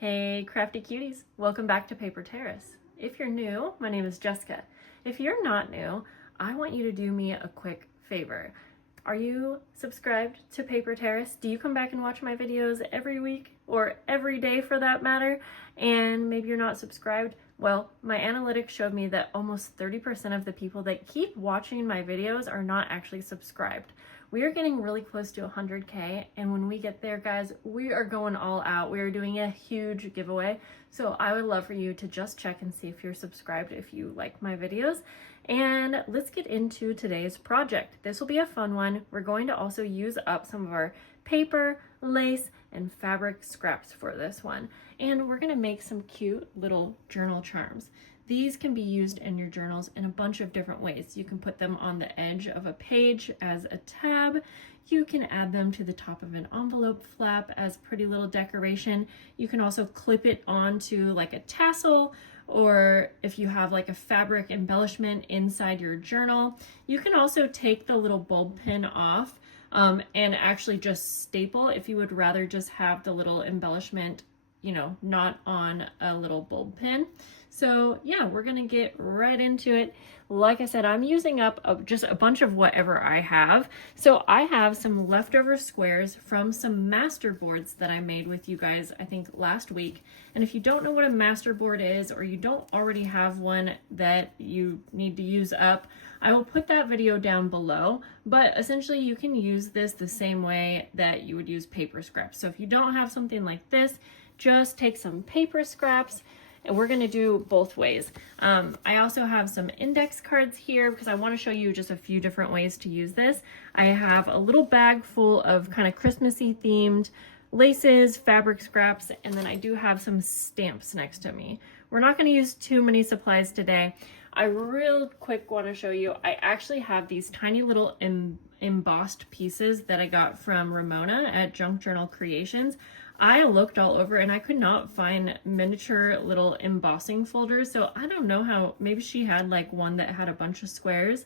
Hey crafty cuties, welcome back to Paper Terrace. If you're new, my name is Jessica. If you're not new, I want you to do me a quick favor. Are you subscribed to Paper Terrace? Do you come back and watch my videos every week or every day for that matter? And maybe you're not subscribed? Well, my analytics showed me that almost 30% of the people that keep watching my videos are not actually subscribed. We are getting really close to 100K, and when we get there, guys, we are going all out. We are doing a huge giveaway, so I would love for you to just check and see if you're subscribed if you like my videos. And let's get into today's project. This will be a fun one. We're going to also use up some of our paper, lace, and fabric scraps for this one. And we're gonna make some cute little journal charms. These can be used in your journals in a bunch of different ways. You can put them on the edge of a page as a tab. You can add them to the top of an envelope flap as pretty little decoration. You can also clip it onto like a tassel, or if you have like a fabric embellishment inside your journal. You can also take the little bulb pin off and actually just staple if you would rather just have the little embellishment, you know, not on a little bulb pin. So yeah, we're gonna get right into it. Like I said, I'm using up just a bunch of whatever I have. So I have some leftover squares from some master boards that I made with you guys, I think last week. And if you don't know what a master board is, or you don't already have one that you need to use up, I will put that video down below. But essentially you can use this the same way that you would use paper scraps. So if you don't have something like this, just take some paper scraps, and we're going to do both ways. I also have some index cards here because I want to show you just a few different ways to use this. I have a little bag full of kind of Christmassy themed laces, fabric scraps, and then I do have some stamps next to me. We're not going to use too many supplies today. I real quick want to show you, I actually have these tiny little embossed pieces that I got from Ramona at Junk Journal Creations. I looked all over and I could not find miniature little embossing folders. So I don't know how, maybe she had like one that had a bunch of squares.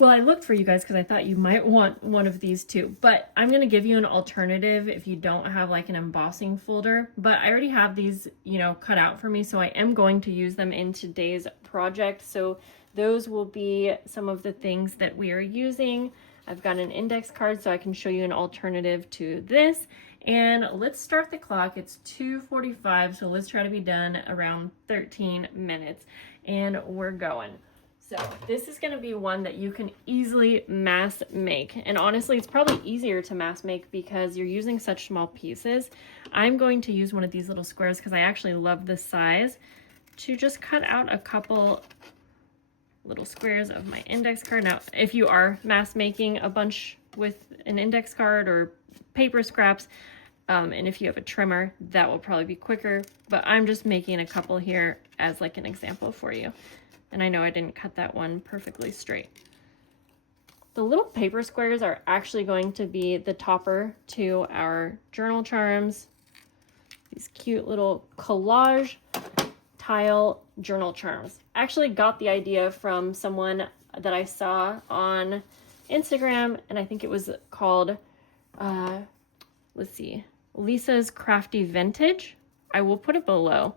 Well, I looked for you guys because I thought you might want one of these too, but I'm going to give you an alternative if you don't have like an embossing folder. But I already have these, you know, cut out for me, so I am going to use them in today's project. So those will be some of the things that we are using. I've got an index card so I can show you an alternative to this. And let's start the clock. It's 2:45, so let's try to be done around 13 minutes. And we're going. So this is going to be one that you can easily mass make. And honestly, it's probably easier to mass make because you're using such small pieces. I'm going to use one of these little squares because I actually love this size to just cut out a couple little squares of my index card. Now, if you are mass making a bunch with an index card or paper scraps, and if you have a trimmer, that will probably be quicker, but I'm just making a couple here as like an example for you. And I know I didn't cut that one perfectly straight. The little paper squares are actually going to be the topper to our journal charms. These cute little collage tile journal charms. I actually got the idea from someone that I saw on Instagram, and I think it was called, let's see, Lisa's Crafty Vintage. I will put it below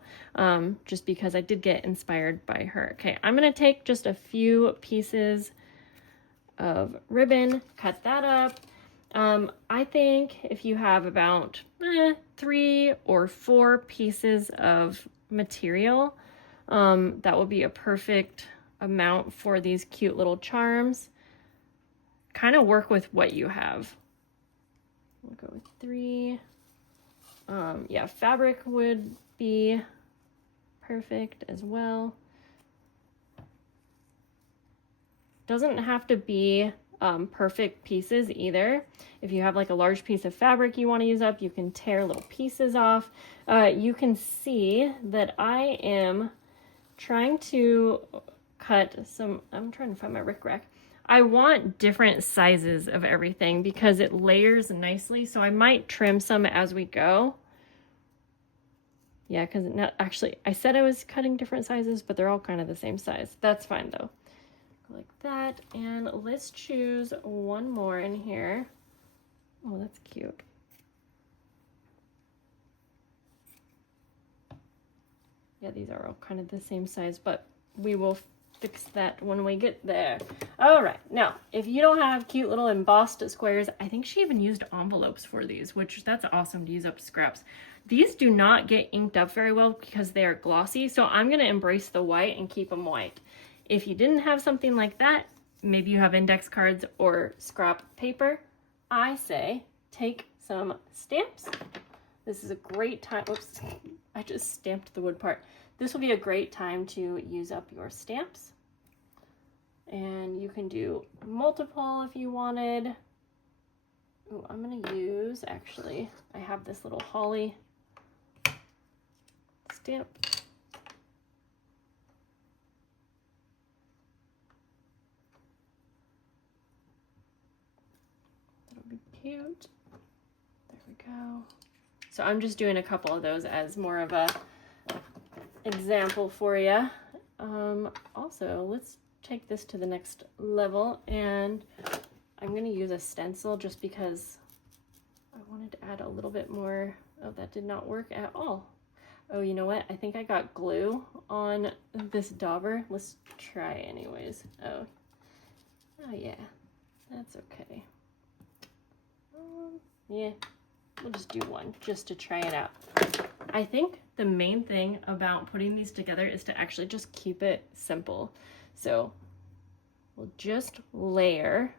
just because I did get inspired by her. Okay, I'm going to take just a few pieces of ribbon, cut that up. I think if you have about 3 or 4 pieces of material, that will be a perfect amount for these cute little charms. Kind of work with what you have. We'll go with 3. Yeah, fabric would be perfect as well. Doesn't have to be perfect pieces either. If you have like a large piece of fabric you want to use up, you can tear little pieces off. You can see that I am trying to cut some, I'm trying to find my rickrack. I want different sizes of everything because it layers nicely, so I might trim some as we go. Yeah, because actually, I said I was cutting different sizes, but they're all kind of the same size. That's fine though. Like that, and let's choose one more in here. Oh, that's cute. Yeah, these are all kind of the same size, but we will fix that when we get there. All right, now, if you don't have cute little embossed squares, I think she even used envelopes for these, which that's awesome to use up scraps. These do not get inked up very well because they are glossy, so I'm gonna embrace the white and keep them white. If you didn't have something like that, maybe you have index cards or scrap paper, I say take some stamps. This is a great time, oops, I just stamped the wood part. This will be a great time to use up your stamps. And you can do multiple if you wanted. Ooh, I'm gonna use, actually, I have this little holly stamp. That'll be cute. There we go. So I'm just doing a couple of those as more of a example for you. Also, let's take this to the next level, and I'm going to use a stencil just because I wanted to add a little bit more. Oh, that did not work at all. Oh, you know what? I think I got glue on this dauber. Let's try anyways. Oh yeah, that's okay. Yeah, we'll just do one just to try it out. I think the main thing about putting these together is to actually just keep it simple. So we'll just layer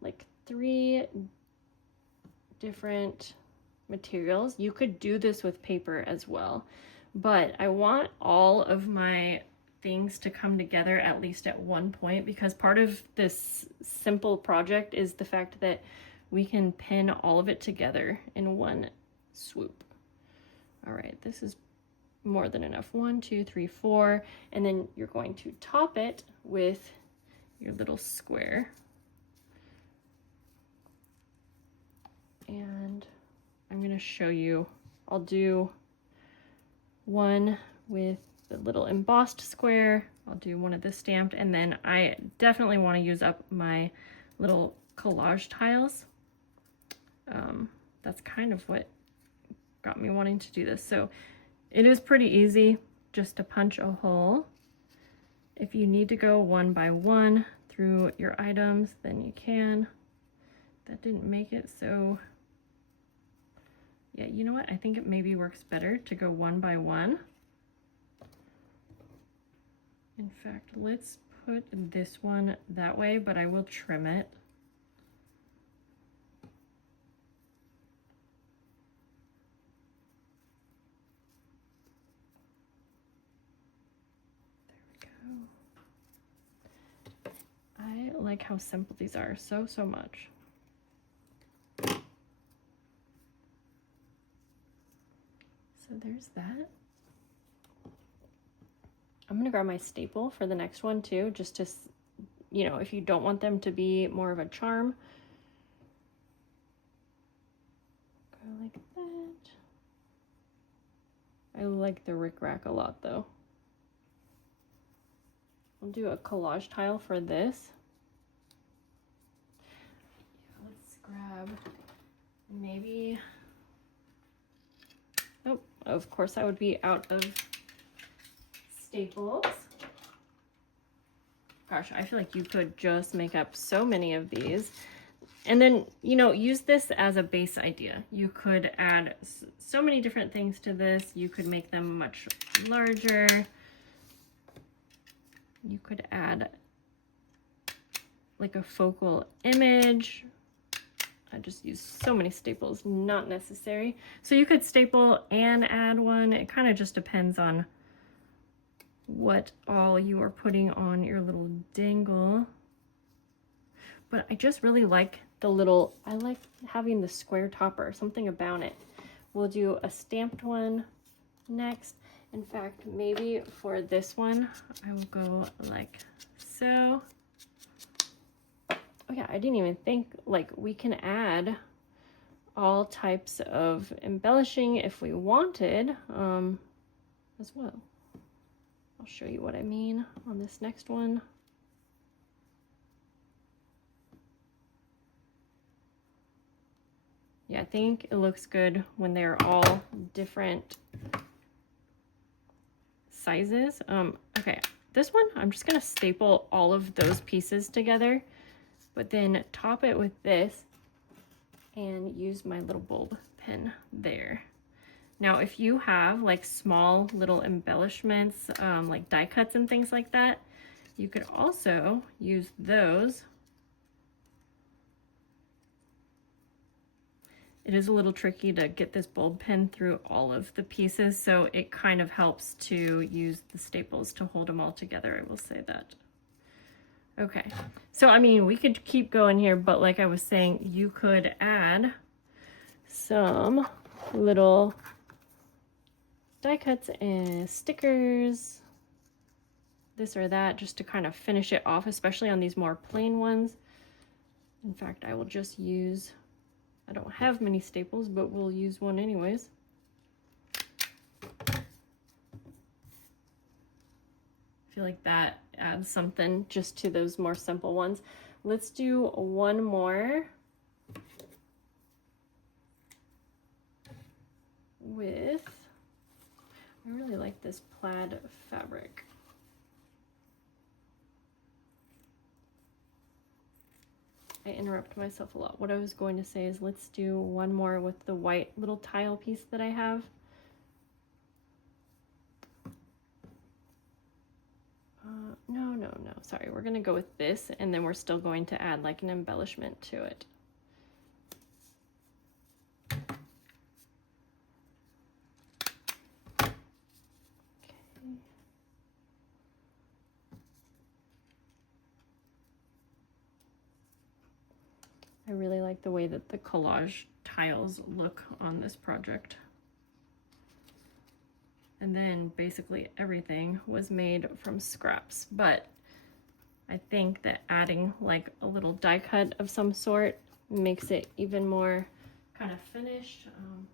like 3 different materials. You could do this with paper as well, but I want all of my things to come together at least at one point, because part of this simple project is the fact that we can pin all of it together in one swoop. All right, this is more than enough. 1, 2, 3, 4, and then you're going to top it with your little square. And I'm going to show you, I'll do one with the little embossed square, I'll do one of the stamped, and then I definitely want to use up my little collage tiles. That's kind of what got me wanting to do this. So it is pretty easy just to punch a hole. If you need to go one by one through your items, then you can. That didn't make it, so yeah, you know what? I think it maybe works better to go one by one. In fact, let's put this one that way, but I will trim it. I like how simple these are so much. So there's that. I'm gonna grab my staple for the next one too, just to, you know, if you don't want them to be more of a charm. Go like that. I like the rickrack a lot though. I'll do a collage tile for this. Yeah, let's grab maybe, oh, of course I would be out of staples. Gosh, I feel like you could just make up so many of these. And then, you know, use this as a base idea. You could add so many different things to this. You could make them much larger. You could add like a focal image. I just use so many staples, not necessary. So you could staple and add one. It kind of just depends on what all you are putting on your little dangle. But I just really like the little, I like having the square topper, something about it. We'll do a stamped one next. In fact, maybe for this one, I will go like so. Oh yeah, I didn't even think, like, we can add all types of embellishing if we wanted as well. I'll show you what I mean on this next one. Yeah, I think it looks good when they're all different sizes. Okay, this one, I'm just gonna staple all of those pieces together, but then top it with this and use my little bulb pen there. Now, if you have like small little embellishments, like die cuts and things like that, you could also use those. It is a little tricky to get this bulb pen through all of the pieces, so it kind of helps to use the staples to hold them all together, I will say that. Okay, so I mean, we could keep going here, but like I was saying, you could add some little die cuts and stickers, this or that, just to kind of finish it off, especially on these more plain ones. In fact, I will just use, I don't have many staples, but we'll use one anyways. I feel like that adds something just to those more simple ones. Let's do one more with, I really like this plaid fabric. I interrupt myself a lot. What I was going to say is let's do one more with the white little tile piece that I have. No, sorry. We're going to go with this, and then we're still going to add like an embellishment to it. I really like the way that the collage tiles look on this project. And then basically everything was made from scraps, but I think that adding like a little die cut of some sort makes it even more kind of finished. I'm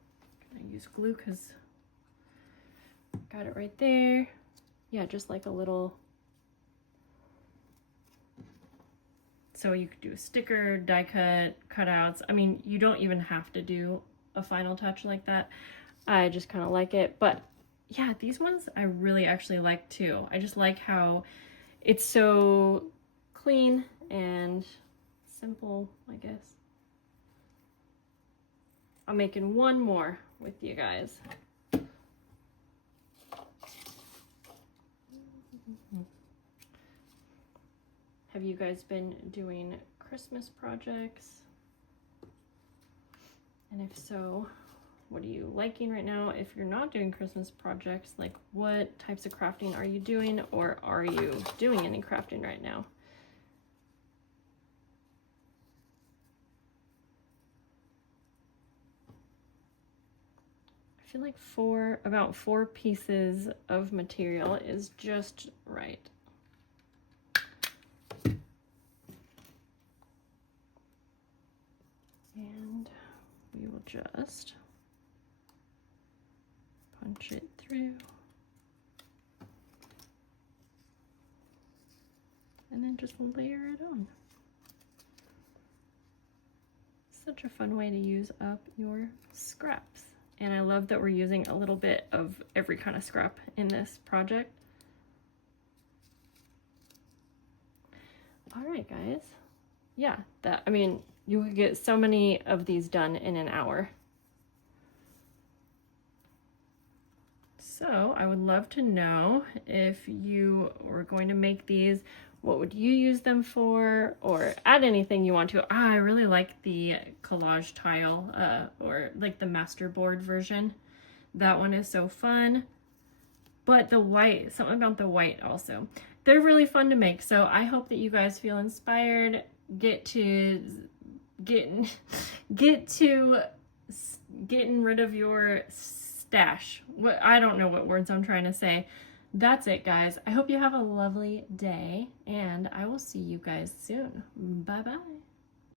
gonna use glue because got it right there. Yeah, just like a little, so you could do a sticker, die cut, cutouts. I mean, you don't even have to do a final touch like that. I just kind of like it, but yeah, these ones I really actually like too. I just like how it's so clean and simple, I guess. I'm making one more with you guys. Have you guys been doing Christmas projects? And if so, what are you liking right now? If you're not doing Christmas projects, like what types of crafting are you doing, or are you doing any crafting right now? I feel like about four pieces of material is just right. And we will just punch it through. And then just layer it on. Such a fun way to use up your scraps. And I love that we're using a little bit of every kind of scrap in this project. All right, guys. Yeah, I mean, you could get so many of these done in an hour. So I would love to know if you were going to make these, what would you use them for, or add anything you want to. I really like the collage tile, or like the masterboard version. That one is so fun. But the white, something about the white also. They're really fun to make. So I hope that you guys feel inspired, getting rid of your stash. I don't know what words I'm trying to say. That's it, guys. I hope you have a lovely day, and I will see you guys soon. Bye-bye.